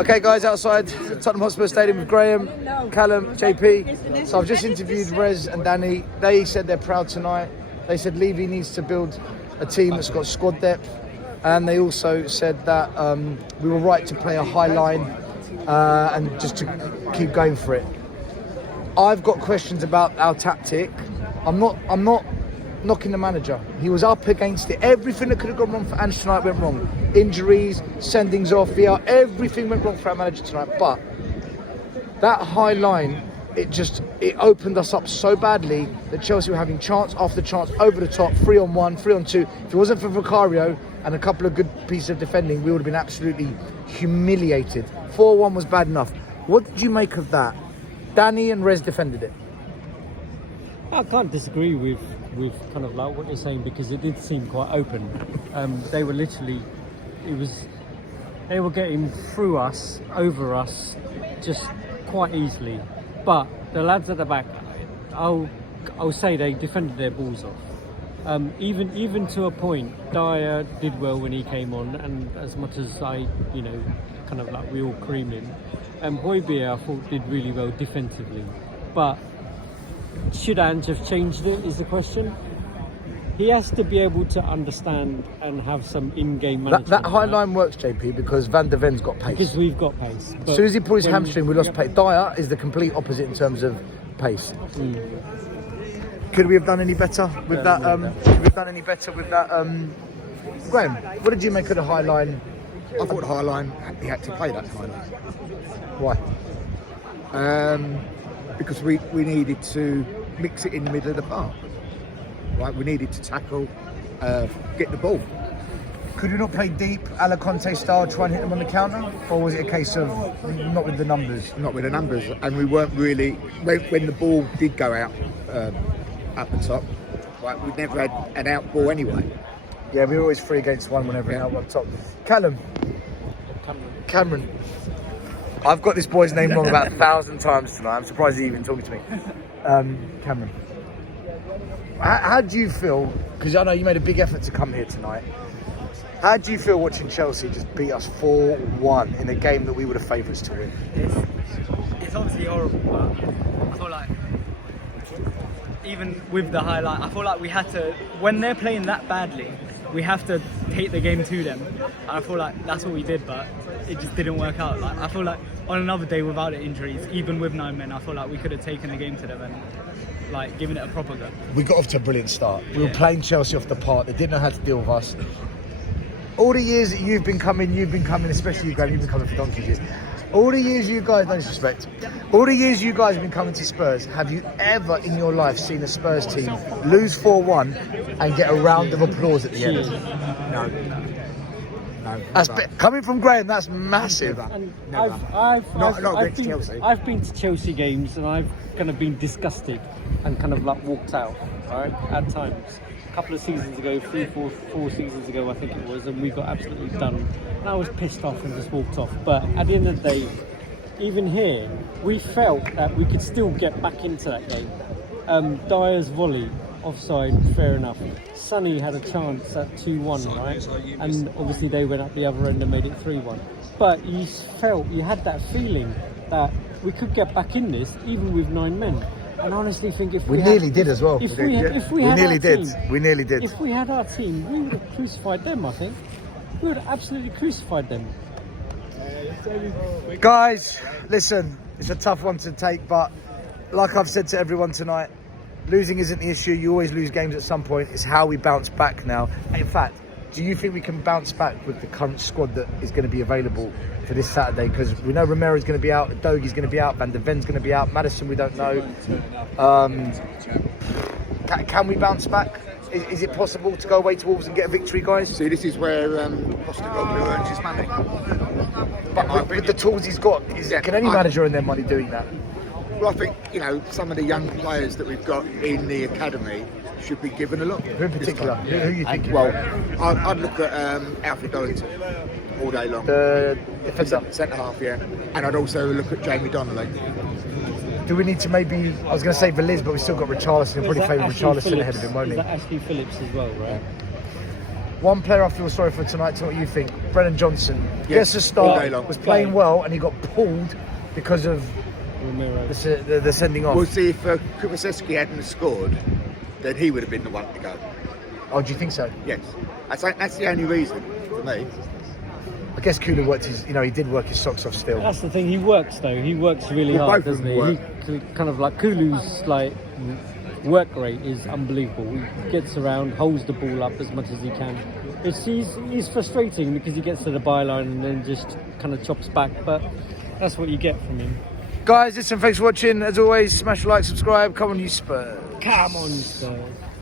Okay, guys, outside Tottenham Hotspur Stadium with Graham, Callum, JP. So I've just interviewed Rez and Danny. They said they're proud tonight. They said Levy needs to build a team that's got squad depth. And they also said that we were right to play a high line and just to keep going for it. I've got questions about our tactic. I'm not knocking the manager. He was up against it. Everything that could have gone wrong for Ange tonight went wrong. Injuries, sendings off, VR, everything went wrong for our manager tonight. But that high line, it opened us up so badly that Chelsea were having chance after chance over the top, 3-on-1, 3-on-2. If it wasn't for Vicario and a couple of good pieces of defending, we would have been absolutely humiliated. 4-1 was bad enough. What did you make of that? Danny and Rez defended it. I can't disagree with kind of like what you're saying, because it did seem quite open. They were literally, they were getting through us, over us, just quite easily. But the lads at the back, I'll say they defended their balls off. Even to a point, Dyer did well when he came on, and as much as I, kind of like we all cream him. Højbjerg, I thought, did really well defensively. But should Ange have changed it is the question. He has to be able to understand and have some in-game management. That high line works, JP, because Van der Ven's got pace. Because we've got pace. As soon as he pulled his hamstring, we lost pace. Dyer is the complete opposite in terms of pace. Could we have done any better with that? Could we have done any better with that? Graham, what did you make of the high line? I thought the high line, he had to play that high line. Why? Because we needed to mix it in the middle of the park. Right, we needed to tackle, get the ball. Could we not play deep, a la Conte style, try and hit them on the counter? Or was it a case of not with the numbers? Not with the numbers. And we weren't really, when the ball did go out at the top, right, we never had an out ball anyway. Yeah, we were always 3 against 1 whenever we out on top. Cameron. I've got this boy's name wrong about 1,000 times tonight. I'm surprised he's even talking to me. Cameron. How do you feel, because I know you made a big effort to come here tonight, how do you feel watching Chelsea just beat us 4-1 in a game that we were the favourites to win? It's obviously horrible, but I feel like even with the highlight, I feel like we had to, when they're playing that badly, we have to take the game to them. And I feel like that's what we did, but it just didn't work out. Like, I feel like on another day without the injuries, even with 9 men, I feel like we could have taken the game to them and given it a proper go. We got off to a brilliant start. We were playing Chelsea off the park. They didn't know how to deal with us. All the years that you've been coming, especially you, Graham, you've been coming for donkey's years. All the years you guys, no disrespect, all the years you guys have been coming to Spurs, have you ever in your life seen a Spurs team lose 4-1 and get a round of applause at the end? No. Coming from Graham, that's massive. I've been to Chelsea games and I've kind of been disgusted and kind of like walked out, right, at times. A couple of seasons ago, 4 seasons ago, I think it was, and we got absolutely done. And I was pissed off and just walked off. But at the end of the day, even here, we felt that we could still get back into that game. Dyer's volley, offside, fair enough. Sonny had a chance at 2-1, right? And obviously they went up the other end and made it 3-1. But you had that feeling that we could get back in this, even with 9 men. And I honestly think if we nearly did as well. If we nearly did. If we had our team, we would have crucified them, I think. We would have absolutely crucified them. Guys, listen, it's a tough one to take, but like I've said to everyone tonight, losing isn't the issue. You always lose games at some point. It's how we bounce back now. In fact, do you think we can bounce back with the current squad that is going to be available for this Saturday? Because we know Romero's going to be out, Dogi's going to be out, Van der Ven's going to be out, Maddison we don't know. Can we bounce back? Is it possible to go away to Wolves and get a victory, guys? See, this is where Postecoglou earns his money. But with the tools he's got, can any manager earn their money doing that? Well, I think, some of the young players that we've got in the academy should be given a look. Who in particular? Who are you thinking? Well, I'd look at Alfred Doherty all day long. The defender? Centre half, yeah. And I'd also look at Jamie Donnelly. Do we need to maybe, I was going to say Veliz, but we still got Richarlison. We'll probably favour Richarlison ahead of him, won't he? Is that Ashley Phillips as well, right? One player I feel sorry for tonight, what do you think? Brennan Johnson. Guess the all day start long. was playing well and he got pulled because of Romero. the sending off. We'll see if Kulusevski hadn't scored, then he would have been the one to go. Oh, do you think so? Yes, that's the only reason for me. I guess Kulu worked his, he did work his socks off still. That's the thing. He works though. He works really Well, hard, both of doesn't them he? work. He kind of like Kulu's like work rate is unbelievable. He gets around, holds the ball up as much as he can. He's frustrating because he gets to the byline and then just kind of chops back. But that's what you get from him. Guys, listen, thanks for watching. As always, smash like, subscribe. Come on, you Spurs. Come on, Spurs.